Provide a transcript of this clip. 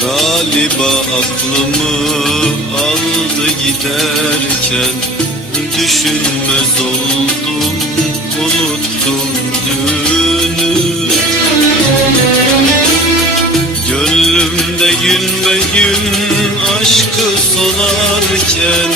Galiba aklımı aldı giderken Düşünmez oldum unuttum dünü Gönlümde gün be gün aşkı sonarken